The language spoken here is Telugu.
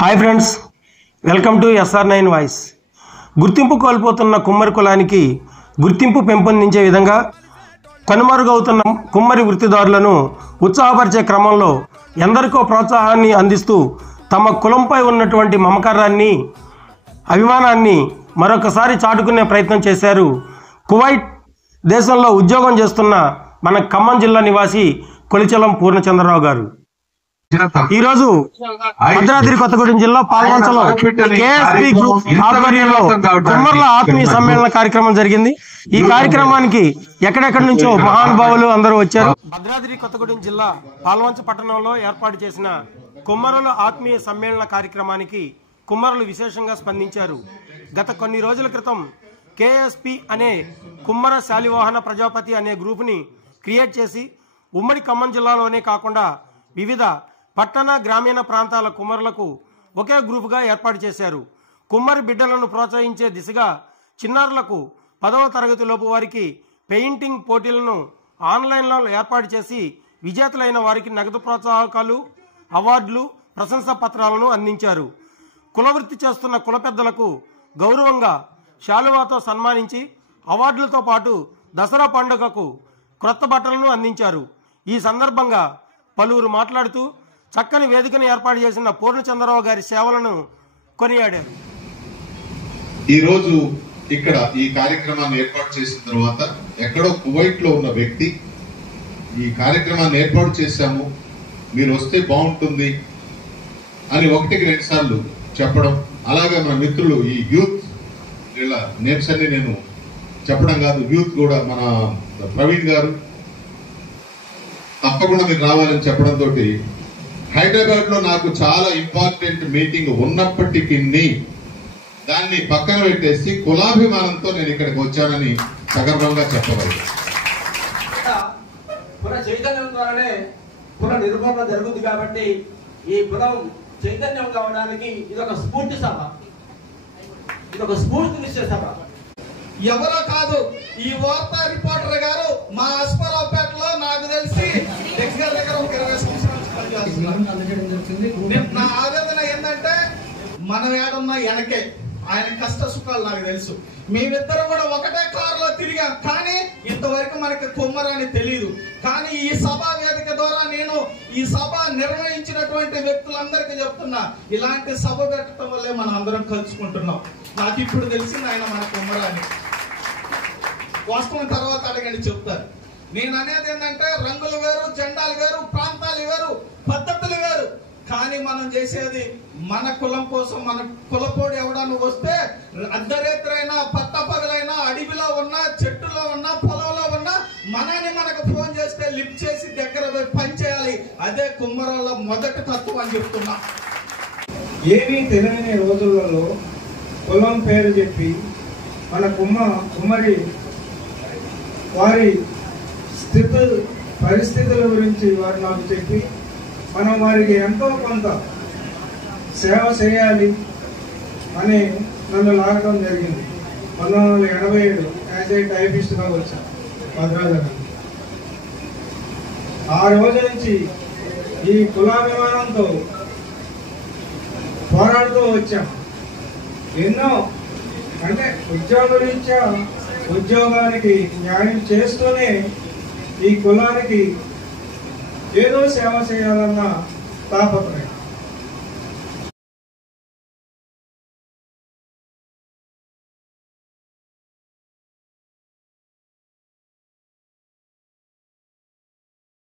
Hi friends, welcome to SR9 voice. గుర్తింపు కోల్పోతున్న కుమ్మరి కులానికి గుర్తింపు పెంపొందించే విధంగా కనుమరుగవుతున్న కుమ్మరి వృత్తిదారులను ఉత్సాహపరిచే క్రమంలో ఎందరికో ప్రోత్సాహాన్ని అందిస్తూ తమ కులంపై ఉన్నటువంటి మమకారాన్ని, అభిమానాన్ని మరొకసారి చాటుకునే ప్రయత్నం చేశారు కువైట్ దేశంలో ఉద్యోగం చేస్తున్న మన ఖమ్మం జిల్లా నివాసి కొలిచలం పూర్ణచంద్రరావు గారు. ఈరోజు భద్రాద్రి కొత్తగూడెం జిల్లా పాల్వంచలో KSP గ్రూప్ ఆధ్వర్యంలో కుమ్మర్ల ఆత్మీయ సమ్మేళన కార్యక్రమం జరిగింది. ఈ కార్యక్రమానికి ఎక్కడెక్కడి నుంచో మహానుభావులు అందరూ వచ్చారు. భద్రాద్రి కొత్తగూడెం జిల్లా పాల్వంచ పట్టణంలో ఏర్పాటు చేసిన కుమ్మరుల ఆత్మీయ సమ్మేళన కార్యక్రమానికి కుమ్మరులు విశేషంగా స్పందించారు. గత కొన్ని రోజుల క్రితం KSP అనే కుమ్మర శాలివాహన ప్రజాపతి అనే గ్రూపుని క్రియేట్ చేసి ఉమ్మడి ఖమ్మం జిల్లాలోనే కాకుండా వివిధ పట్టణ గ్రామీణ ప్రాంతాల కుమ్మరులకు ఒకే గ్రూపుగా ఏర్పాటు చేశారు. కుమ్మరి బిడ్డలను ప్రోత్సహించే దిశగా చిన్నారులకు 10వ తరగతిలోపు వారికి పెయింటింగ్ పోటీలను ఆన్లైన్లో ఏర్పాటు చేసి విజేతలైన వారికి నగదు ప్రోత్సాహకాలు, అవార్డులు, ప్రశంసా పత్రాలను అందించారు. కులవృత్తి చేస్తున్న కుల పెద్దలకు గౌరవంగా శాలువాతో సన్మానించి అవార్డులతో పాటు దసరా పండుగకు క్రొత్త బట్టలను అందించారు. ఈ సందర్భంగా పలువురు మాట్లాడుతూ చక్కని వేదికను ఏర్పాటు చేసిన పూర్ణచంద్రరావు గారి సేవలను కొనియాడారు. ఈరోజు ఇక్కడ ఈ కార్యక్రమాన్ని ఏర్పాటు చేసిన తర్వాత ఎక్కడో కువైట్ లో ఉన్న వ్యక్తి ఈ కార్యక్రమాన్ని ఏర్పాటు చేశాము, మీరు వస్తే బాగుంటుంది అని 1-2 సార్లు చెప్పడం, అలాగే మన మిత్రులు ఈ యూత్ వీళ్ళ నేమ్స్ అన్ని నేను చెప్పడం కాదు, యూత్ కూడా మన ప్రవీణ్ గారు తప్పకుండా మీరు రావాలని చెప్పడంతో హైదరాబాద్ లో నాకు చాలా ఇంపార్టెంట్ మీటింగ్ ఉన్నప్పటికీ దాన్ని పక్కన పెట్టేసి కులాభిమానంతో నేను ఇక్కడికి వచ్చానని సగర్వంగా చెప్పగలను. కుల చైతన్యం ద్వారానే కుల నిర్మూలన జరుగుతుంది కాబట్టి ఈ కులం చైతన్యం కావడానికి ఇదొక స్ఫూర్తి సభ, ఇదొక స్ఫూర్తినిచ్చే సభ. ఎవరో కాదు, ఈ వార్తా రిపోర్టర్ గారు మా అస్పరావుపేటలో నాకు తెలిసి దగ్గర ఒక 20 సంవత్సరాలు నా ఆవేదన ఏంటంటే మనం ఏడన్నా వెనకే, ఆయన కష్ట సుఖాలు నాకు తెలుసు. మేమిద్దరం కూడా ఒకటే కారులో తిరిగాం, కానీ ఇంతవరకు మనకి కుమ్మరని తెలియదు. కానీ ఈ సభా వేదిక ద్వారా నేను ఈ సభ నిర్వహించినటువంటి వ్యక్తులందరికీ చెప్తున్నా, ఇలాంటి సభ పెట్టడం వల్లే మనం అందరం కలుసుకుంటున్నాం. నాకు ఇప్పుడు తెలిసింది ఆయన మన కుమ్మరాని. వాస్తవం తర్వాత అడగండి చెప్తారు. నేను అనేది ఏంటంటే రంగులు వేరు, జెండాలు వేరు, ప్రాంతాలు వేరు, పద్ధతులు వేరు, కానీ మనం చేసేది మన కులం కోసం. మన కులపోడు ఎవడన్నా వస్తే అర్ధరేత్రైనా పట్టపగలైనా అడవిలో ఉన్నా చెట్టులో ఉన్నా పొలంలో ఉన్నా మనని మనకు ఫోన్ చేస్తే లిఫ్ట్ చేసి దగ్గర పోయి పని చేయాలి. అదే కుమ్మరాల మొదటి తత్వం అని చెప్తున్నా. ఏమీ తెలియని రోజులలో కులం పేరు చెప్పి మన కుమ్మరి వారి పరిస్థితుల గురించి వారు నాకు చెప్పి మనం వారికి ఎంతో కొంత సేవ చేయాలి అని నన్ను లాగడం జరిగింది. 1987 యాజ్ ఏ టైపిస్ట్గా వచ్చాను భద్రాద్రి. ఆ రోజు నుంచి ఈ కులాభిమానంతో పోరాడుతూ వచ్చాం. ఎన్నో అంటే ఉద్యోగరీత్యా ఉద్యోగానికి న్యాయం చేస్తూనే ఈ కులానికి ఏదో సేవ చేయాలన్న తాపత్రయం.